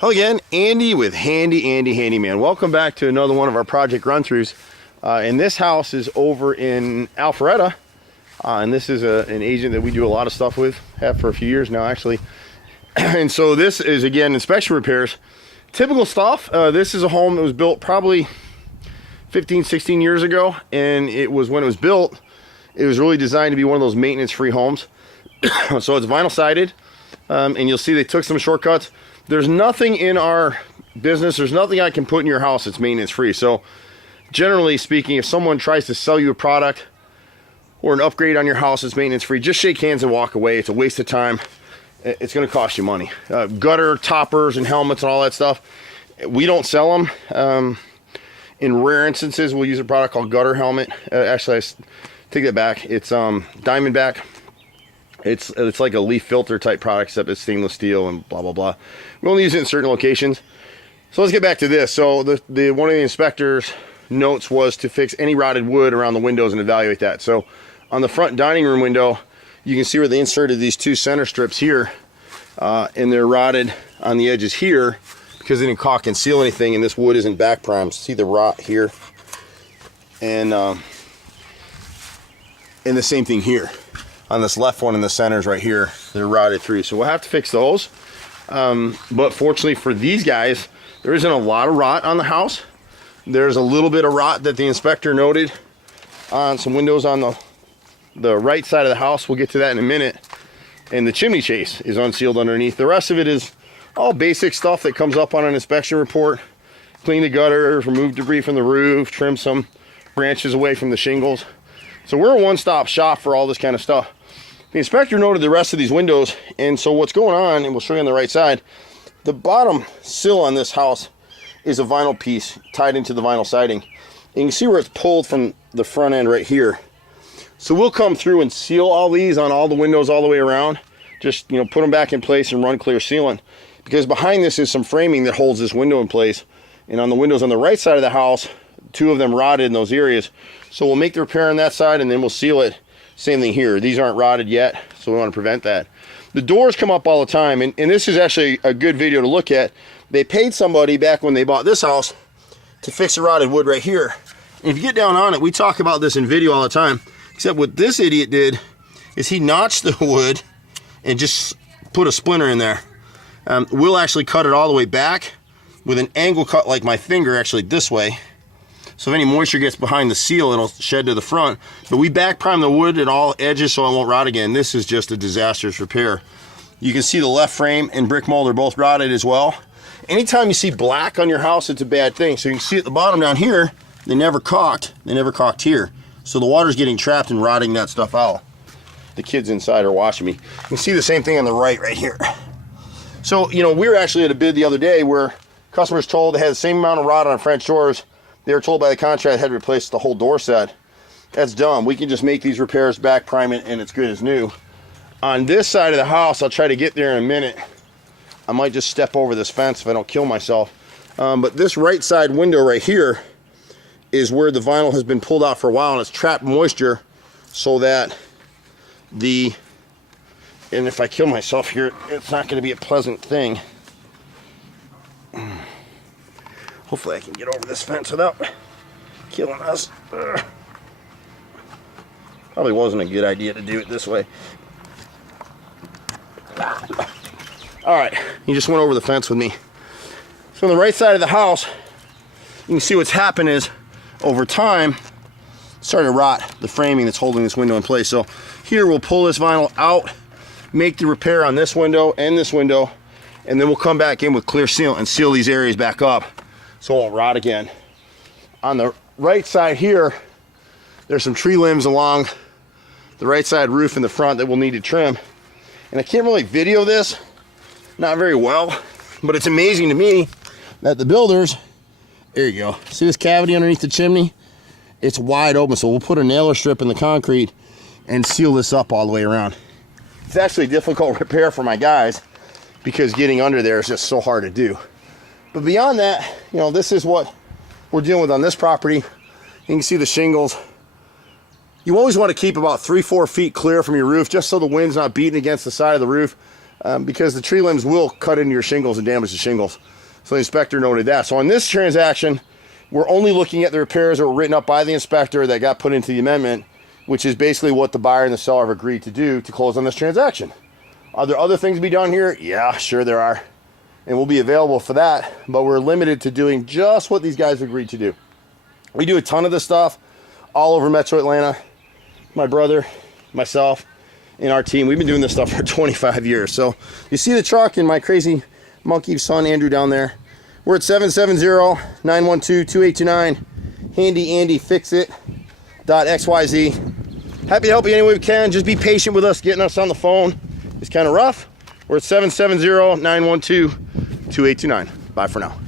Hello again, Andy with Handy Andy Handyman. Welcome back to another one of our project run-throughs. And this house is over in Alpharetta. And this is an agent that we do a lot of stuff with, have for a few years now actually. And so this is, again, inspection repairs. Typical stuff. This is a home that was built probably 15, 16 years ago. And it was, when it was built, it was really designed to be one of those maintenance-free homes. So it's vinyl sided. And you'll see they took some shortcuts. There's nothing in our business, there's nothing I can put in your house that's maintenance free. So generally speaking, if someone tries to sell you a product or an upgrade on your house that's maintenance free, just shake hands and walk away. It's a waste of time. It's going to cost you money. Gutter toppers and helmets and all that stuff, we don't sell them. In rare instances, we'll use a product called gutter helmet. Actually, I take that back. It's Diamondback. It's like a leaf filter type product, except it's stainless steel and blah blah blah. We only use it in certain locations. So let's get back to this. So one of the inspector's notes was to fix any rotted wood around the windows and evaluate that. So on the front dining room window, you can see where they inserted these two center strips here, and they're rotted on the edges here because they didn't caulk and seal anything, and this wood isn't back primed. See the rot here, and the same thing here. On this left one in the centers right here, they're rotted through. So we'll have to fix those. But fortunately for these guys, there isn't a lot of rot on the house. There's a little bit of rot that the inspector noted on some windows on the right side of the house. We'll get to that in a minute. And the chimney chase is unsealed underneath. The rest of it is all basic stuff that comes up on an inspection report. Clean the gutters, remove debris from the roof, trim some branches away from the shingles. So we're a one-stop shop for all this kind of stuff. The inspector noted the rest of these windows, and so what's going on, and we'll show you on the right side, the bottom sill on this house is a vinyl piece tied into the vinyl siding. And you can see where it's pulled from the front end right here. So we'll come through and seal all these on all the windows all the way around. Just, put them back in place and run clear sealant. Because behind this is some framing that holds this window in place. And on the windows on the right side of the house, two of them rotted in those areas. So we'll make the repair on that side and then we'll seal it. Same thing here. These aren't rotted yet, so we want to prevent that. The doors come up all the time, and this is actually a good video to look at. They paid somebody back when they bought this house to fix the rotted wood right here. And if you get down on it, we talk about this in video all the time, except what this idiot did is he notched the wood and just put a splinter in there. We'll actually cut it all the way back with an angle cut like my finger, actually this way. So if any moisture gets behind the seal, it'll shed to the front. But we back prime the wood at all edges so it won't rot again. This is just a disastrous repair. You can see the left frame and brick mold are both rotted as well. Anytime you see black on your house, it's a bad thing. So you can see at the bottom down here, they never caulked. They never caulked here. So the water's getting trapped and rotting that stuff out. The kids inside are watching me. You can see the same thing on the right here. So, we were actually at a bid the other day where customers told they had the same amount of rot on French doors. They were told by the contractor they had to replace the whole door set. That's dumb. We can just make these repairs, back prime it, and it's good as new. On this side of the house, I'll try to get there in a minute. I might just step over this fence if I don't kill myself. But this right side window right here is where the vinyl has been pulled out for a while, and it's trapped moisture so that and if I kill myself here, it's not going to be a pleasant thing. Hopefully I can get over this fence without killing us. Probably wasn't a good idea to do it this way. Alright, he just went over the fence with me. So on the right side of the house, you can see what's happened is, over time, it started to rot the framing that's holding this window in place. So here we'll pull this vinyl out, make the repair on this window and this window, and then we'll come back in with clear seal and seal these areas back up so it won't rot again. On the right side here, there's some tree limbs along the right side roof in the front that we'll need to trim. And I can't really video this, not very well, but it's amazing to me that the builders, there you go, see this cavity underneath the chimney? It's wide open, so we'll put a nailer strip in the concrete and seal this up all the way around. It's actually a difficult repair for my guys because getting under there is just so hard to do. But beyond that, this is what we're dealing with on this property. You can see the shingles. You always want to keep about 3-4 feet clear from your roof just so the wind's not beating against the side of the roof. because the tree limbs will cut into your shingles and damage the shingles. So the inspector noted that. So on this transaction, we're only looking at the repairs that were written up by the inspector that got put into the amendment, which is basically what the buyer and the seller have agreed to do to close on this transaction. Are there other things to be done here? Yeah, sure there are. And we'll be available for that, but we're limited to doing just what these guys agreed to do. We do a ton of this stuff all over Metro Atlanta. My brother, myself, and our team, we've been doing this stuff for 25 years. So you see the truck and my crazy monkey son Andrew down there. We're at 770-912-2829. HandyANDYFixit.xyz. Happy to help you any way we can. Just be patient with us. Getting us on the phone is kind of rough. We're at 770-912-2829. Bye for now.